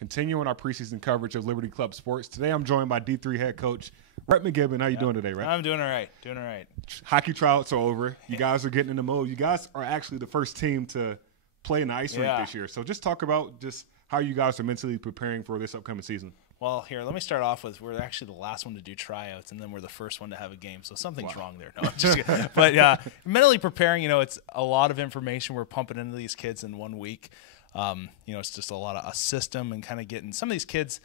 continuing our preseason coverage of Liberty Club sports. Today I'm joined by D3 head coach Rett McGibbon. How you doing today, Rett? I'm doing all right. Hockey tryouts are over. You guys are getting in the mode. You guys are actually the first team to play in the ice rink this year. So just talk about just how you guys are mentally preparing for this upcoming season. Well, here, let me start off with we're actually the last one to do tryouts, and then we're the first one to have a game. So something's wrong there. No, I'm just kidding. But mentally preparing, it's a lot of information we're pumping into these kids in 1 week. It's just a lot of a system and kind of getting some of these kids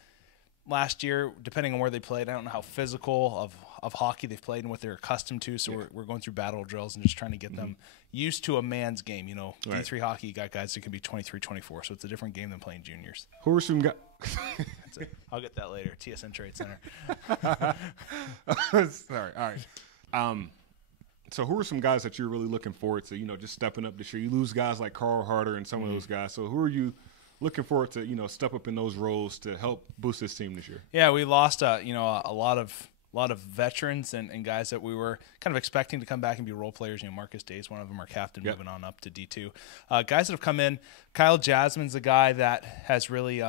last year, depending on where they played. I don't know how physical of hockey they've played and what they're accustomed to. So we're going through battle drills and just trying to get them used to a man's game. D3 hockey, you got guys that can be 23, 24. So it's a different game than playing juniors. Who are some guys? I'll get that later. TSN Trade Center. Sorry. All right. So who are some guys that you're really looking forward to, just stepping up this year? You lose guys like Carl Harder and some of those guys. So who are you looking forward to, step up in those roles to help boost this team this year? Yeah, we lost, a lot of veterans and guys that we were kind of expecting to come back and be role players. Marcus Day's one of them, our captain, moving on up to D2. Guys that have come in, Kyle Jasmine's a guy that has really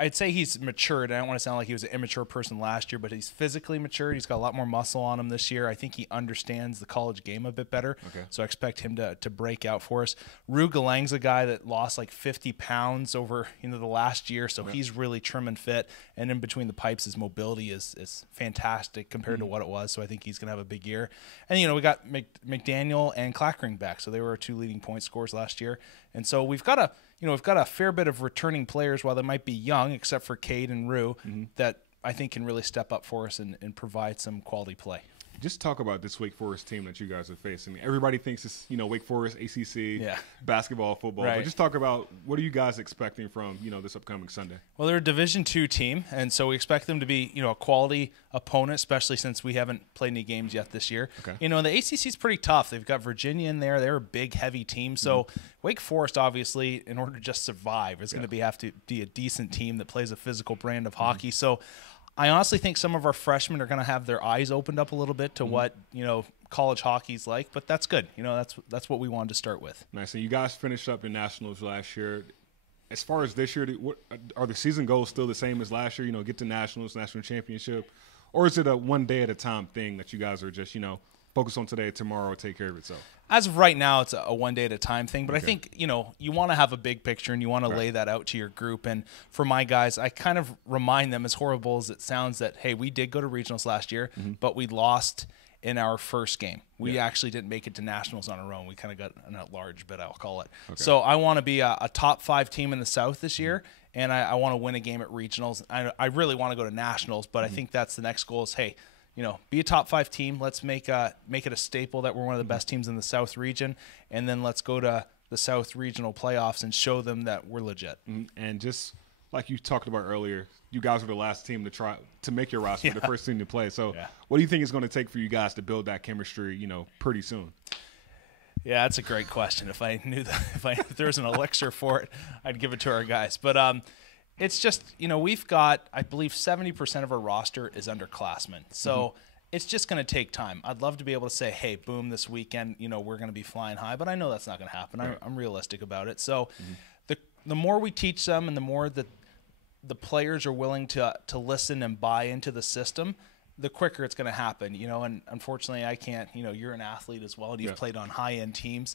I'd say he's matured. I don't want to sound like he was an immature person last year, but he's physically matured. He's got a lot more muscle on him this year. I think he understands the college game a bit better. Okay. So I expect him to break out for us. Rue Galang's a guy that lost like 50 pounds over the last year, so he's really trim and fit. And in between the pipes, his mobility is fantastic compared to what it was. So I think he's going to have a big year. And we got McDaniel and Clackering back, so they were our two leading point scorers last year. And so we've got a fair bit of returning players, while they might be young, except for Cade and Rue, that I think can really step up for us and provide some quality play. Just talk about this Wake Forest team that you guys are facing. Everybody thinks it's, Wake Forest, ACC, basketball, football. Right. But just talk about what are you guys expecting from, this upcoming Sunday? Well, they're a Division II team, and so we expect them to be, a quality opponent, especially since we haven't played any games yet this year. Okay. The ACC is pretty tough. They've got Virginia in there. They're a big, heavy team. So Wake Forest, obviously, in order to just survive, is going to have to be a decent team that plays a physical brand of hockey. So I honestly think some of our freshmen are going to have their eyes opened up a little bit to what, college hockey's like, but that's good. That's what we wanted to start with. Nice. And you guys finished up in nationals last year. As far as this year, what are the season goals still the same as last year? Get to nationals, national championship, or is it a one day at a time thing that you guys are just, focus on today, tomorrow, take care of itself? As of right now, it's a one day at a time thing. But I think, you want to have a big picture and you want to lay that out to your group. And for my guys, I kind of remind them, as horrible as it sounds, that, hey, we did go to regionals last year, but we lost in our first game. We actually didn't make it to nationals on our own. We kind of got an at-large bid, I'll call it. Okay. So I want to be a top 5 team in the South this year, and I want to win a game at regionals. I really want to go to nationals, but I think that's the next goal is, hey, be a top 5 team. Let's make it a staple that we're one of the best teams in the South region, and then let's go to the South regional playoffs and show them that we're legit. And just like you talked about earlier, you guys were the last team to try to make your roster, the first team to play. So what do you think it's going to take for you guys to build that chemistry, pretty soon? Yeah, that's a great question. If I knew that, if there was an elixir for it, I'd give it to our guys. But it's just, we've got, I believe 70% of our roster is underclassmen. So it's just going to take time. I'd love to be able to say, hey, boom, this weekend, we're going to be flying high. But I know that's not going to happen. Right. I'm realistic about it. So the more we teach them and the more that the players are willing to listen and buy into the system, the quicker it's going to happen. And unfortunately, I can't, you're an athlete as well, and you've played on high-end teams.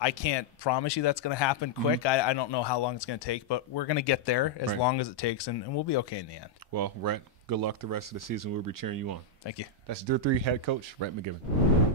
I can't promise you that's going to happen quick. I don't know how long it's going to take, but we're going to get there as long as it takes, and we'll be okay in the end. Well, Rett, good luck the rest of the season. We'll be cheering you on. Thank you. That's D3 head coach, Rett McGibbon.